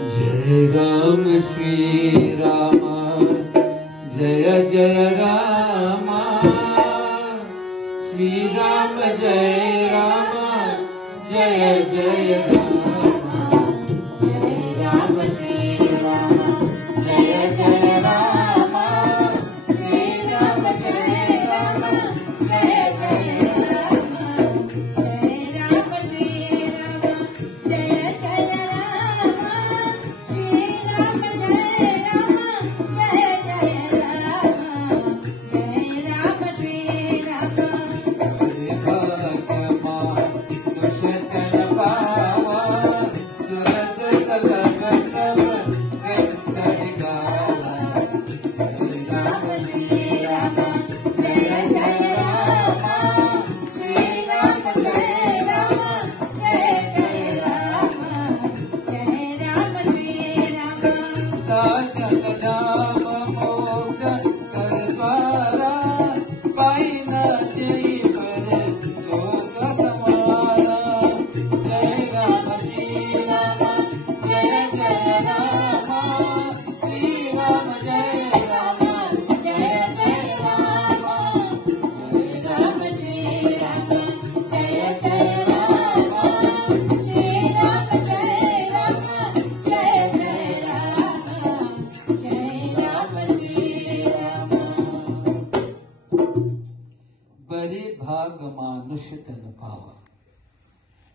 Jai Ram Shri Rama, Jaya Jaya Rama, Shri Rama Jai Rama, Jaya Jaya Rama, Jai Ram Shri Rama, Jaya Jaya Rama, Shri Rama Jai Rama, Jaya Jaya Rama, Jai Ram Shri Rama, Jaya Jaya Rama, Shri Rama Jai Rama, Jaya Jaya Rama, Jai Ram Shri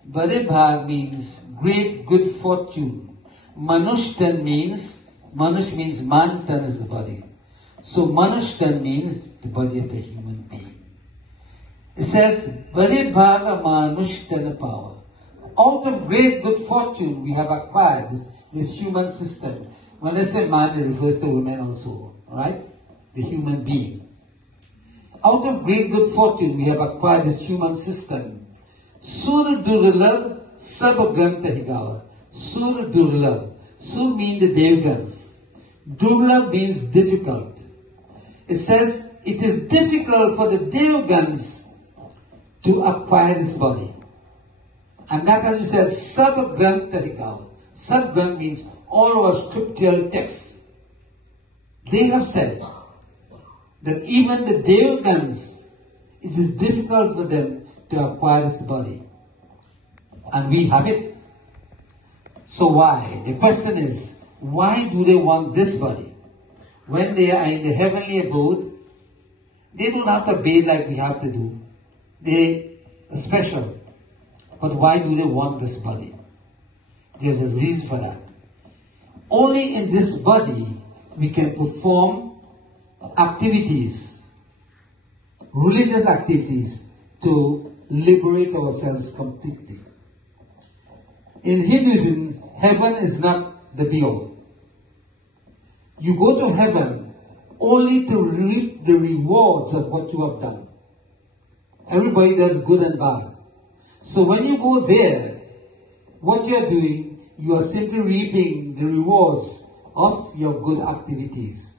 Bade Bhag means great good fortune. Manushtan means, Manush means man, tan is the body. So Manushtan means the body of a human being. It says, Bade Bhaga Manushtan power. Out of great good fortune we have acquired this human system. When I say man, it refers to women also, right? The human being. Out of great good fortune we have acquired this human system. Sur Durlab Sab Grantha Higawa. Sur Durlab. Sur means the Devgans. Durlab means difficult. It says it is difficult for the Devgans to acquire this body. And that, as you said, Sab Grantha Higawa. Sab Grant means all our scriptural texts. They have said that even the Devgans, it is difficult for them to acquire this body. And we have it. So why? The question is, why do they want this body? When they are in the heavenly abode, they don't have to bathe like we have to do. They are special. But why do they want this body? There's a reason for that. Only in this body we can perform activities, religious activities, to liberate ourselves completely. In Hinduism, heaven is not the be-all. You go to heaven only to reap the rewards of what you have done. Everybody does good and bad. So when you go there, what you are doing, you are simply reaping the rewards of your good activities.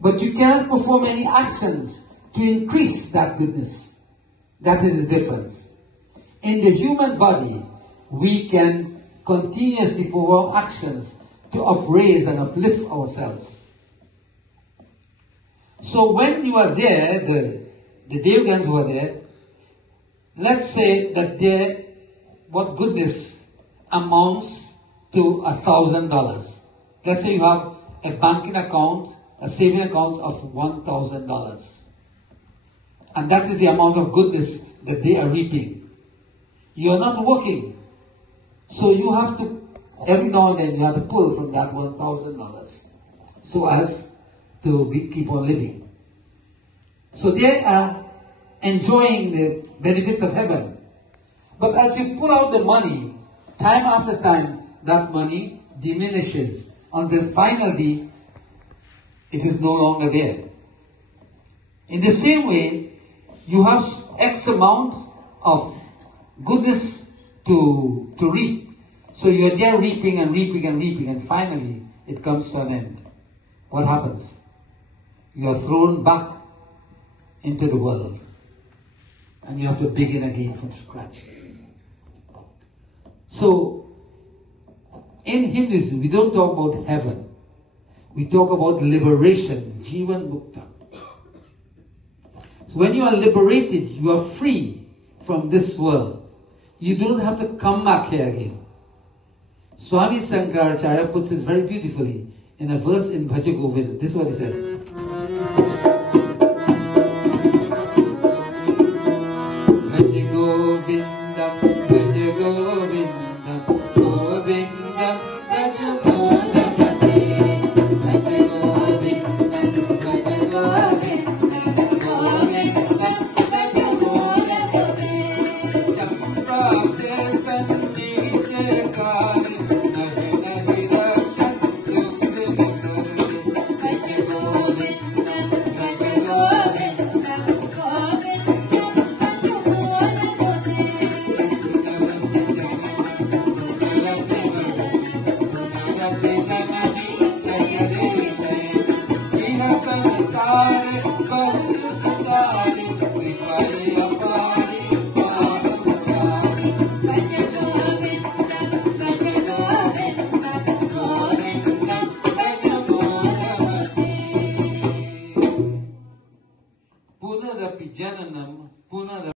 But you cannot perform any actions to increase that goodness. That is the difference. In the human body, we can continuously perform actions to upraise and uplift ourselves. So when you are there, the Devgans were there, let's say that what goodness amounts to $1,000. Let's say you have a banking account, a saving account of $1,000. And that is the amount of goodness that they are reaping. You are not working. So you have to, every now and then you have to pull from that $1,000 so as to keep on living. So they are enjoying the benefits of heaven. But as you pull out the money, time after time, that money diminishes until finally it is no longer there. In the same way, you have X amount of goodness to reap. So you're there reaping and reaping and reaping, and finally it comes to an end. What happens? You are thrown back into the world. And you have to begin again from scratch. So, In Hinduism, we don't talk about heaven. We talk about liberation, Jivan Mukta. So when you are liberated, you are free from this world. You don't have to come back here again. Swami Sankaracharya puts it very beautifully in a verse in Bhaja Govinda. This is what he said. Bhaja Govindam, Bhaja Govindam, Govindam, Bhaja Govindam, Bhaja Govindam, Bhaja Govindam,